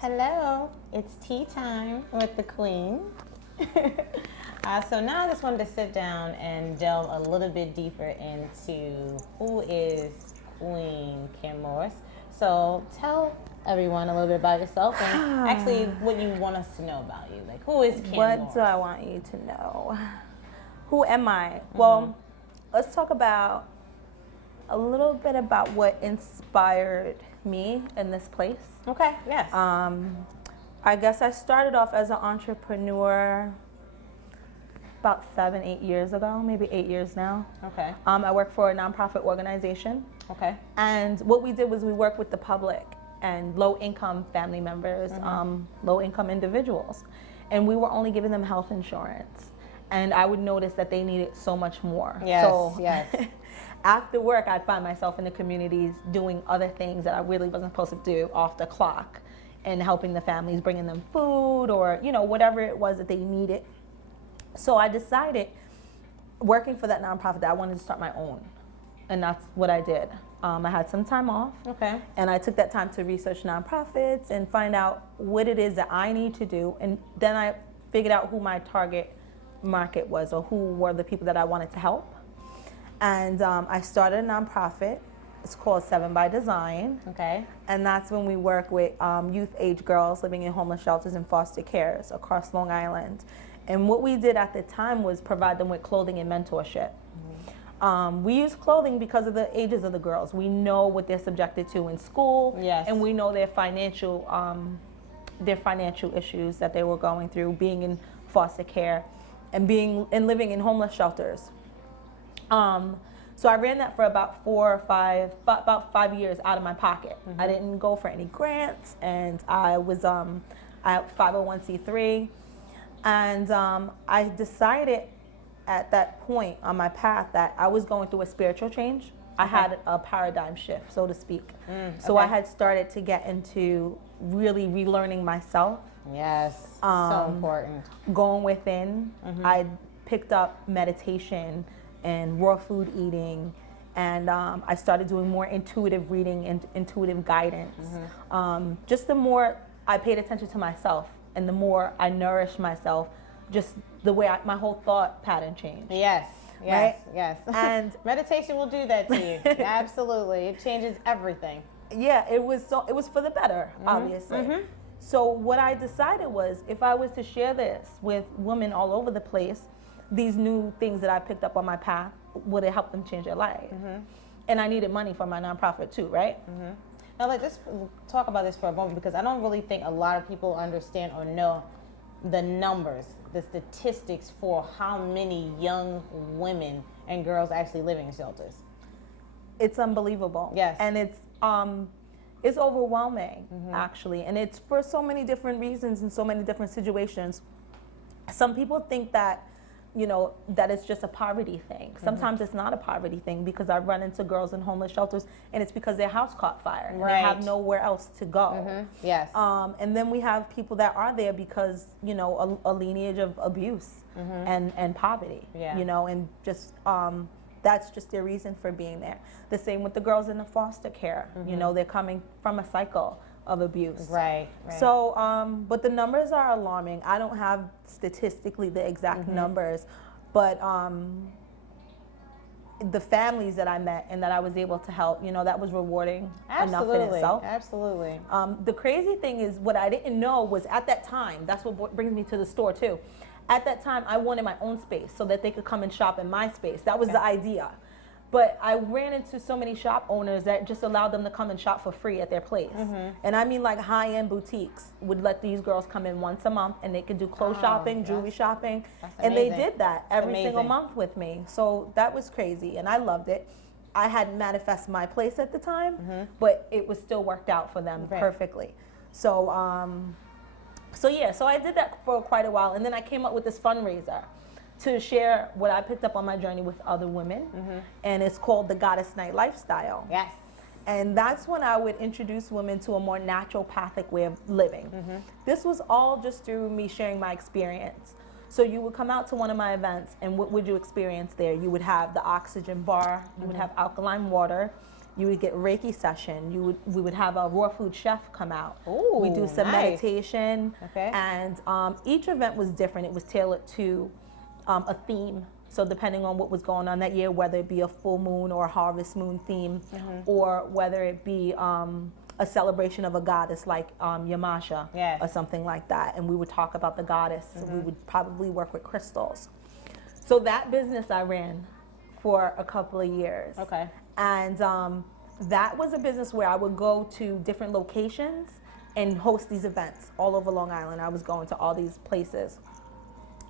Hello, it's tea time with the Queen. So now I just wanted to sit down and delve a little bit deeper into who is Queen Kim Morris. So tell everyone a little bit about yourself and actually what you want us to know about you. Like, who is Kim Morris? What do I want you to know? Who am I? Well, let's talk about a little bit about what inspired me in this place. Okay, yes. I guess I started off as an entrepreneur about 7-8 years ago, maybe 8 years now. Okay. I work for a nonprofit organization. Okay. And what we did was we worked with the public and low-income family members, low-income individuals. And we were only giving them health insurance. And I would notice that they needed so much more. Yes, so yes. After work, I'd find myself in the communities doing other things that I really wasn't supposed to do off the clock and helping the families, bringing them food or, you know, whatever it was that they needed. So I decided, working for that nonprofit, that I wanted to start my own. And that's what I did. I had some time off. Okay. And I took that time to research nonprofits and find out what it is that I need to do. And then I figured out who my target market was or who were the people that I wanted to help. And I started a nonprofit. It's called 7 by Design. Okay. And that's when we work with youth age girls living in homeless shelters and foster cares across Long Island. And what we did at the time was provide them with clothing and mentorship. We use clothing because of the ages of the girls. We know what they're subjected to in school. Yes. And we know their financial issues that they were going through being in foster care and living in homeless shelters. So I ran that for about 5 years out of my pocket. I didn't go for any grants, and I was I have 501c3, and I decided at that point on my path that I was going through a spiritual change. I had a paradigm shift, so to speak. So I had started to get into really relearning myself. Yes, so important. Going within, I picked up meditation and raw food eating, and I started doing more intuitive reading and intuitive guidance. Just the more I paid attention to myself and the more I nourished myself, just the way my whole thought pattern changed. Yes, yes, Right? yes. And meditation will do that to you. Absolutely, it changes everything. yeah, it was for the better, obviously. So what I decided was, if I was to share this with women all over the place, these new things that I picked up on my path, would it help them change their life? And I needed money for my nonprofit too, right? Now let's just talk about this for a moment, because I don't really think a lot of people understand or know the numbers, the statistics for how many young women and girls actually living in shelters. It's unbelievable. Yes. And it's overwhelming, actually. And it's for so many different reasons and so many different situations. Some people think that, you know, that it's just a poverty thing. Sometimes it's not a poverty thing, because I run into girls in homeless shelters and it's because their house caught fire and they have nowhere else to go. Yes. And then we have people that are there because, you know, a lineage of abuse and poverty, you know, and just that's just their reason for being there. The same with the girls in the foster care. You know, they're coming from a cycle of abuse. Right. So, but the numbers are alarming. I don't have statistically the exact numbers, but the families that I met and that I was able to help, you know, that was rewarding enough in itself. Absolutely. The crazy thing is, what I didn't know was at that time, that's what brings me to the store too. At that time, I wanted my own space so that they could come and shop in my space. That was the idea. But I ran into so many shop owners that just allowed them to come and shop for free at their place. And I mean, like, high-end boutiques would let these girls come in once a month and they could do clothes shopping, jewelry shopping. And they did that every single month with me. So that was crazy, and I loved it. I hadn't manifested my place at the time, but it was still worked out for them perfectly. So, so I did that for quite a while, and then I came up with this fundraiser to share what I picked up on my journey with other women, and it's called the Goddess Night Lifestyle. Yes. And that's when I would introduce women to a more naturopathic way of living. This was all just through me sharing my experience. So you would come out to one of my events, and what would you experience there? You would have the oxygen bar, you would have alkaline water, You would get Reiki session. We would have a raw food chef come out. Ooh, we do some nice. meditation. Okay. And each event was different. It was tailored to a theme. So depending on what was going on that year, whether it be a full moon or a harvest moon theme, or whether it be a celebration of a goddess like Yamasha, Yes. or something like that. And we would talk about the goddess. We would probably work with crystals. So that business I ran for a couple of years. Okay. And that was a business where I would go to different locations and host these events all over Long Island. I was going to all these places.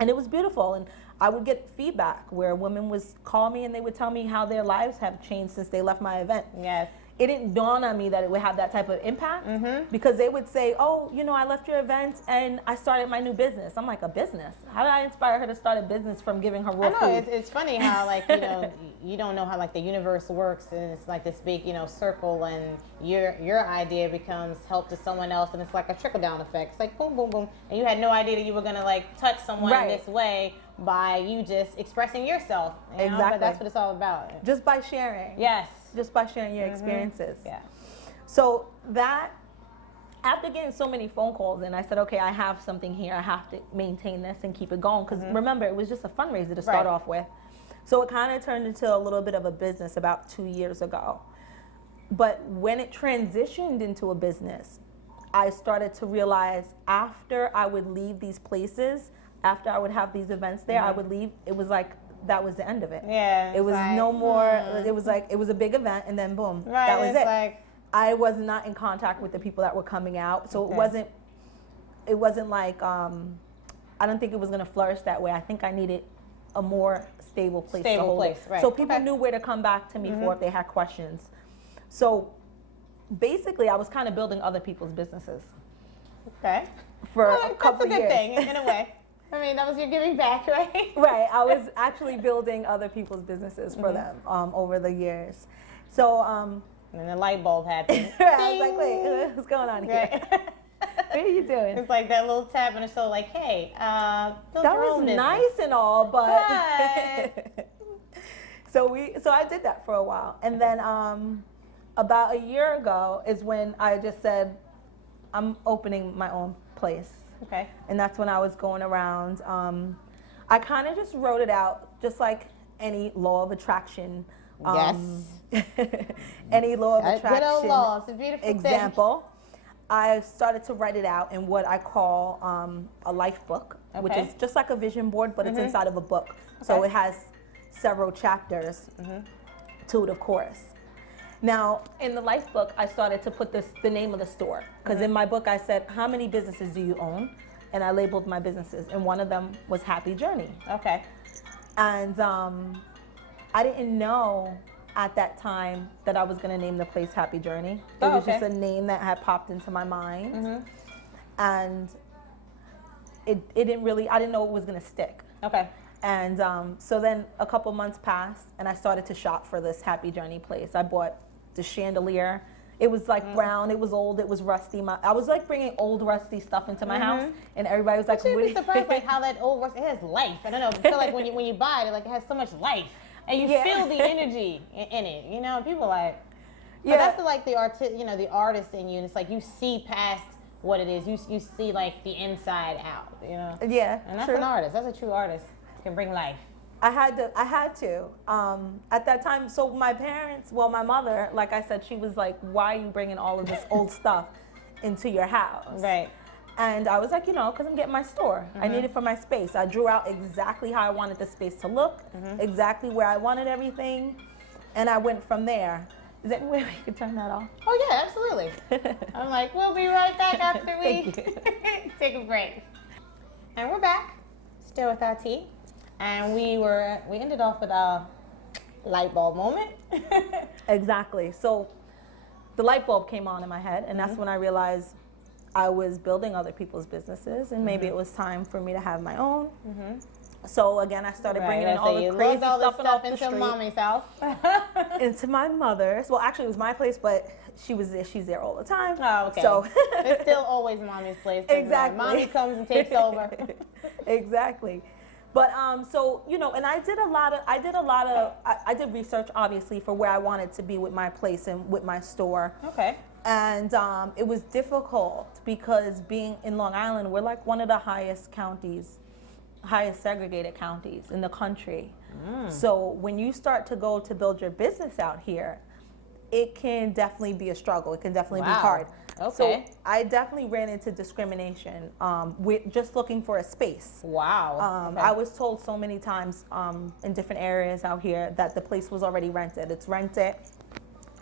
And it was beautiful. And I would get feedback where women would call me and they would tell me how their lives have changed since they left my event. Yes. It didn't dawn on me that it would have that type of impact, because they would say, oh, you know, I left your event and I started my new business. I'm like, a business? How did I inspire her to start a business from giving her raw I know, food? it's funny how, like, you know, you don't know how, like, the universe works, and it's like this big, you know, circle, and your idea becomes help to someone else, and it's like a trickle-down effect. It's like boom, boom, boom, and you had no idea that you were going to, like, touch someone Right. this way by you just expressing yourself. You know? Exactly. But that's what it's all about. Just by sharing. Yes. Just by sharing your experiences. Yeah. So that, after getting so many phone calls, and I said, okay, I have something here. I have to maintain this and keep it going. Because remember, it was just a fundraiser to start off with. So it kind of turned into a little bit of a business about 2 years ago. But when it transitioned into a business, I started to realize after I would leave these places, after I would have these events there, I would leave. It was like, that was the end of it. Yeah. It was like, no more, it was like, it was a big event and then boom, Right. that was it's it. like, I was not in contact with the people that were coming out. So Okay. it wasn't like, I don't think it was gonna flourish that way. I think I needed a more stable place to Stable hold place, it. right. So people Okay. knew where to come back to me for if they had questions. So basically I was kind of building other people's businesses okay. for Well, a that's couple a good years. thing, in a way. I mean, that was your giving back, right? Right, I was actually building other people's businesses for them over the years. So, And the light bulb happened. I was like, wait, what's going on here? Right. What are you doing? It's like that little tap on the shoulder, like, hey, That was nice and all, but so I did that for a while, and then about a year ago is when I just said I'm opening my own place. Okay. And that's when I was going around. I kind of just wrote it out, just like any law of attraction. Any law of attraction. Good old law. It's a beautiful example. I started to write it out in what I call a life book, which Okay. is just like a vision board, but it's inside of a book. So Okay. it has several chapters to it, of course. Now, in the life book, I started to put the name of the store. Because in my book, I said, how many businesses do you own? And I labeled my businesses. And one of them was Happy Journey. Okay. And I didn't know at that time that I was going to name the place Happy Journey. It was just a name that had popped into my mind. And it didn't really, I didn't know it was going to stick. Okay. And so then a couple months passed, and I started to shop for this Happy Journey place. I bought the chandelier. It was like brown, it was old, it was rusty. I was like bringing old rusty stuff into my house, and everybody was like, You'd what be surprised like how that old it has life. I don't know. I feel like when you buy it, like it has so much life, and you feel the energy in it. You know, people like. But that's the artist in you, and it's like you see past what it is. You see like the inside out. You know. Yeah. And that's true. an artist. That's a true artist. Can bring life. I had to. At that time, so my parents, well, my mother, like I said, she was like, why are you bringing all of this old stuff into your house? Right. And I was like, because I'm getting my store. I need it for my space. I drew out exactly how I wanted the space to look, exactly where I wanted everything, and I went from there. Is there any way we could turn that off? Oh yeah, absolutely. I'm like, we'll be right back after we take a break. And we're back, still with our tea. And we ended off with a light bulb moment. Exactly. So the light bulb came on in my head, and that's when I realized I was building other people's businesses, and maybe it was time for me to have my own. So again, I started bringing in all the crazy stuff off the into street mommy's house. into my mother's. Well, actually, it was my place, but she's there all the time. Oh, okay. So it's still always mommy's place. Exactly. Mommy comes and takes over. Exactly. But so you know, and I did research obviously for where I wanted to be with my place and with my store. Okay. And it was difficult because being in Long Island, we're like one of the highest segregated counties in the country. So when you start to go to build your business out here, it can definitely be a struggle. It can definitely be hard. Okay. So I definitely ran into discrimination with just looking for a space. Wow. Okay. I was told so many times in different areas out here that the place was already rented. It's rented.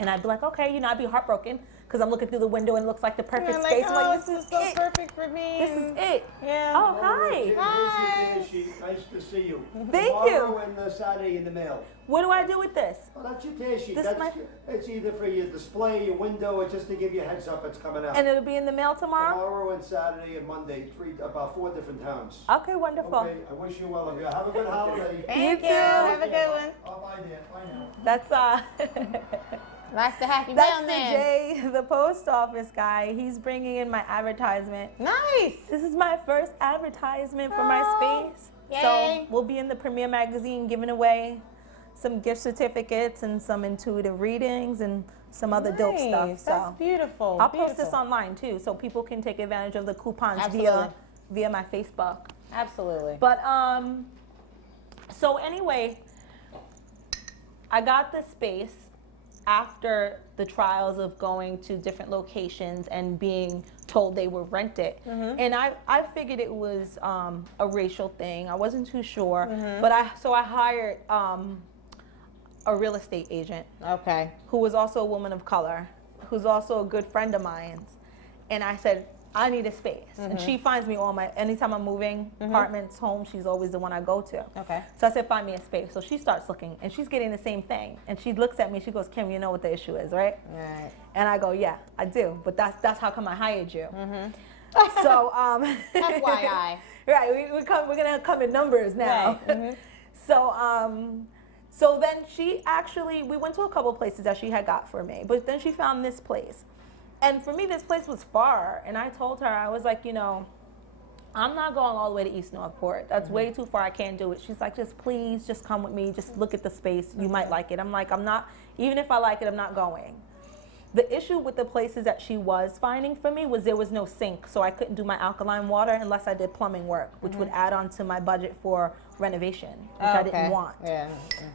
And I'd be like, okay, you know, I'd be heartbroken because I'm looking through the window and it looks like the perfect You're space. like, I'm like, this this is is so it. perfect for me. This is it. Yeah. Oh, hi. Hi. Nice to see you. Thank Tomorrow you. and Saturday in the mail. What do I do with this? Well, that's your tear sheet. This That's, it's either for your display, your window, or just to give you a heads up it's coming out. And it'll be in the mail tomorrow? Tomorrow and Saturday and Monday, about 4 different towns. Okay, wonderful. Okay, I wish you well. Have a good holiday. Thank You you. too. Have a good one. Oh, bye, dear. Bye now. That's That's the happy that's the mailman. Jay, the post office guy. He's bringing in my advertisement. Nice. This is my first advertisement for my Oh, space. yay. So we'll be in the Premier magazine giving away some gift certificates and some intuitive readings and some other dope stuff. Nice. So That's beautiful. I'll post this Beautiful. online too, so people can take advantage of the coupons Absolutely. via my Facebook. Absolutely. But so anyway, I got the space after the trials of going to different locations and being told they were rented. And I figured it was a racial thing. I wasn't too sure, but I hired a real estate agent Okay. who was also a woman of color, who's also a good friend of mine. And I said, I need a space. And she finds me anytime I'm moving apartments, home, she's always the one I go to. Okay. So I said, find me a space. So she starts looking and she's getting the same thing. And she looks at me, she goes, Kim, you know what the issue is, right? Right. And I go, yeah, I do. But that's how come I hired you. So, FYI. right, we're gonna come in numbers now. Right. So then we went to a couple places that she had got for me, but then she found this place. And for me, this place was far. And I told her, I was like, you know, I'm not going all the way to East Northport. That's way too far. I can't do it. She's like, please just come with me. Just look at the space. You might like it. I'm like, even if I like it, I'm not going. The issue with the places that she was finding for me was there was no sink, so I couldn't do my alkaline water unless I did plumbing work, which would add on to my budget for renovation, which I didn't want. Yeah.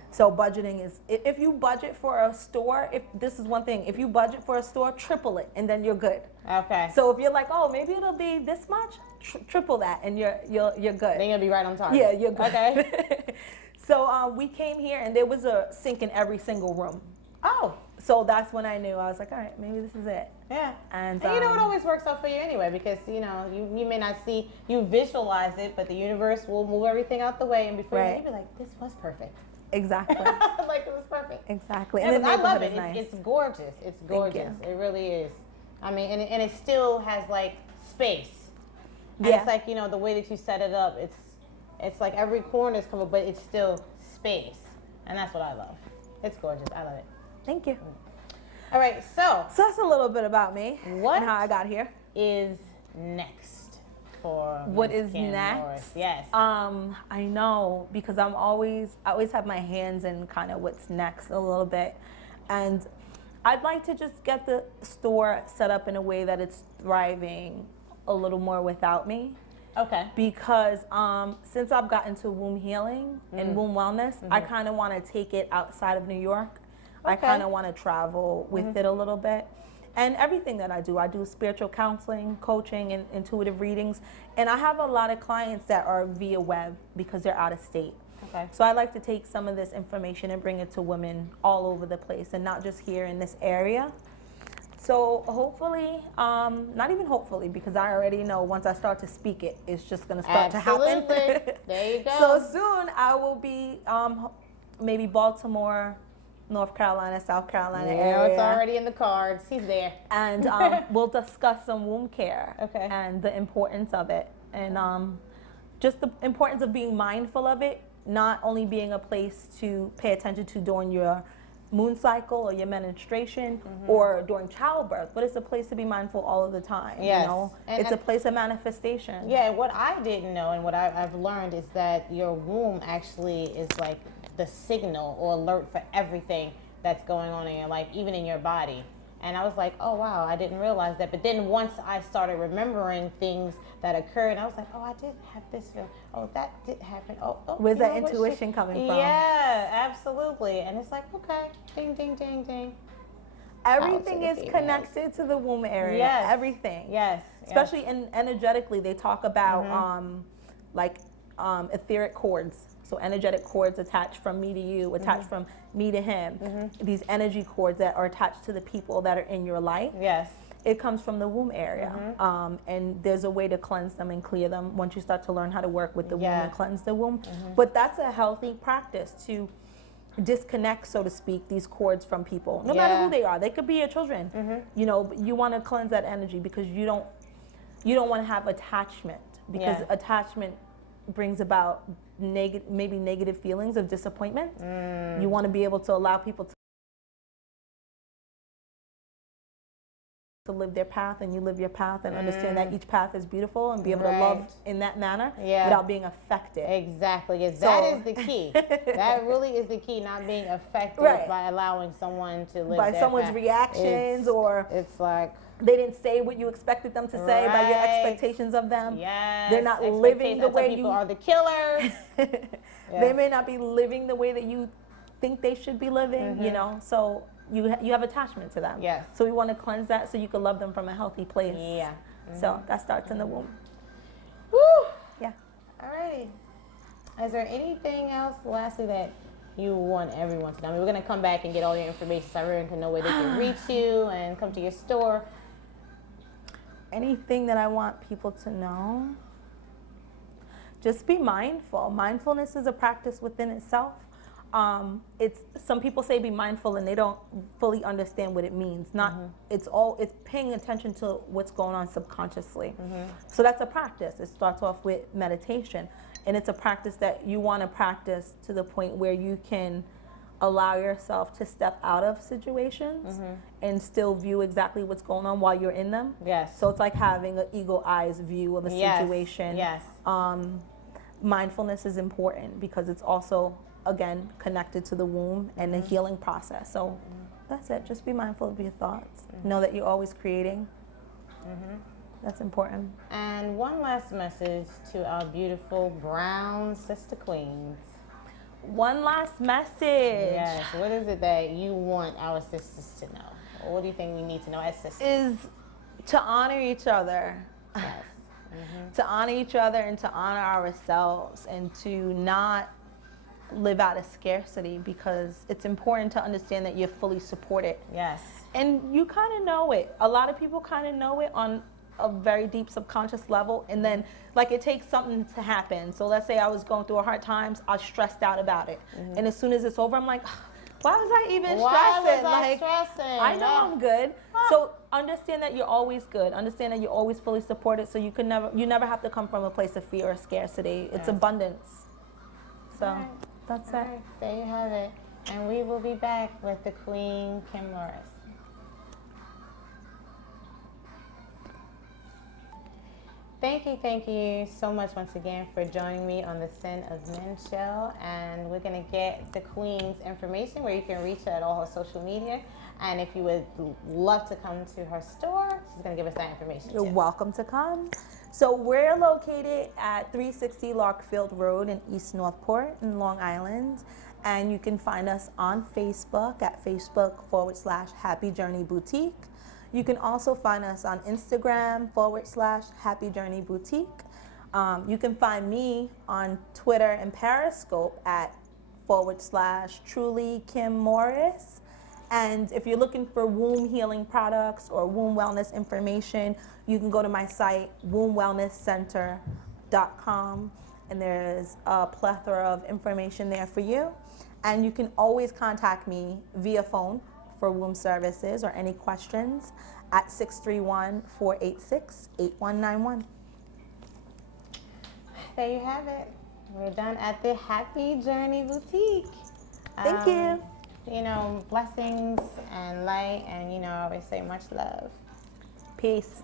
So budgeting is, if you budget for a store, this is one thing, if you budget for a store, triple it, and then you're good. Okay. So if you're like, oh, maybe it'll be this much, triple that, and you're good. Then you'll be right on target. Yeah, you're good. Okay. So we came here, and there was a sink in every single room. Oh. So that's when I knew. I was like, all right, maybe this is it. Yeah. And you know, it always works out for you anyway, because, you know, you may not see, you visualize it, but the universe will move everything out the way, and before you be like, this was perfect. Exactly. Like, it was perfect. Exactly. Yeah, And the I love neighborhood it. is nice. It's gorgeous. It's gorgeous. you. It really is. I mean, and it still has, like, space. And Yeah. it's like, you know, the way that you set it up, it's like every corner is covered, but it's still space. And that's what I love. It's gorgeous. I love it. Thank you. All right, so So that's a little bit about me What? and how I got here. is next for What Ms. is Kim next? Morris? Yes. I know because I always have my hands in kind of what's next a little bit, and I'd like to just get the store set up in a way that it's thriving a little more without me. Okay. Because since I've gotten to womb healing and womb wellness, I kind of want to take it outside of New York. I Okay. kind of want to travel with it a little bit. And everything that I do spiritual counseling, coaching, and intuitive readings. And I have a lot of clients that are via web because they're out of state. Okay. So I like to take some of this information and bring it to women all over the place and not just here in this area. So hopefully, not even hopefully, because I already know once I start to speak it, it's just going to start to happen. Absolutely. There you go. So soon I will be maybe Baltimore, North Carolina, South Carolina You area. know, it's already in the cards. He's there. And we'll discuss some womb care Okay. and the importance of it. And just the importance of being mindful of it, not only being a place to pay attention to during your moon cycle or your menstruation or during childbirth, but it's a place to be mindful all of the time. Yes. You know, And it's a place of manifestation. Yeah, what I didn't know and what I've learned is that your womb actually is like the signal or alert for everything that's going on in your life, even in your body. And I was like, oh wow, I didn't realize that. But then once I started remembering things that occurred, I was like, oh, I did have this feeling. Oh, that did happen. Oh, Where's you that know what, intuition coming from? Yeah, absolutely. And it's like, okay, ding, ding, ding, ding. Everything Out to is the connected to the womb area. Yes. Everything. Yes. Especially energetically, they talk about etheric cords. So energetic cords attached from me to you, attached from me to him. These energy cords that are attached to the people that are in your life. Yes. It comes from the womb area. And there's a way to cleanse them and clear them once you start to learn how to work with the womb and cleanse the womb. But that's a healthy practice to disconnect, so to speak, these cords from people, no matter who they are. They could be your children. You know, but you want to cleanse that energy because you don't want to have attachment, because attachment brings about maybe negative feelings of disappointment. You want to be able to allow people to live their path, and you live your path, and understand that each path is beautiful, and be able to love in that manner without being affected. Exactly. Yes, that is the key. That really is the key, not being affected by allowing someone to live by their someone's path. reactions, or it's like they didn't say what you expected them to say by your expectations of them. Yes, they're not living the way people are the killers. They may not be living the way that you think they should be living. You know, so you have attachment to them. Yes. So we want to cleanse that so you can love them from a healthy place. Yeah. So that starts in the womb. Woo. Yeah. Alrighty. Is there anything else, lastly, that you want everyone to know? I mean, we're going to come back and get all your information so everyone can know where they can reach you and come to your store. Anything that I want people to know? Just be mindful. Mindfulness is a practice within itself. It's some people say be mindful and they don't fully understand what it means. It's paying attention to what's going on subconsciously. So that's a practice. It starts off with meditation, and it's a practice that you want to practice to the point where you can allow yourself to step out of situations and still view exactly what's going on while you're in them. Yes. So it's like having an eagle eyes view of a situation. Yes. Mindfulness is important because it's also, again, connected to the womb and the healing process. So that's it. Just be mindful of your thoughts. Know that you're always creating. That's important. And one last message to our beautiful brown sister queens. One last message. Yes. What is it that you want our sisters to know? Or what do you think we need to know as sisters? Is to honor each other. Yes. To honor each other and to honor ourselves, and to not live out of scarcity, because it's important to understand that you're fully supported. Yes. And you kind of know it. A lot of people kind of know it on a very deep subconscious level, and then like it takes something to happen. So let's say I was going through a hard times, I was stressed out about it, and as soon as it's over, I'm like, why was I even stressing? I know I'm good. So understand that you're always good. Understand that you're always fully supported. So you never have to come from a place of fear or scarcity. It's abundance. So that's it. There you have it. And we will be back with the Queen Kim Morris. Thank you so much once again for joining me on the Sinn-Of-Men show. And we're going to get the Queen's information where you can reach her at all her social media. And if you would love to come to her store, she's going to give us that information You're too. welcome to come. So we're located at 360 Larkfield Road in East Northport in Long Island. And you can find us on Facebook at Facebook.com/Happy Journey Boutique. You can also find us on Instagram /Happy Journey Boutique. You can find me on Twitter and Periscope at /Truly Kim Morris. And if you're looking for womb healing products or womb wellness information, you can go to my site, wombwellnesscenter.com, and there's a plethora of information there for you. And you can always contact me via phone for womb services or any questions at 631-486-8191. There you have it. We're done at the Happy Journey Boutique. Thank you. you know, blessings and light, and, you know, I always say much love. Peace.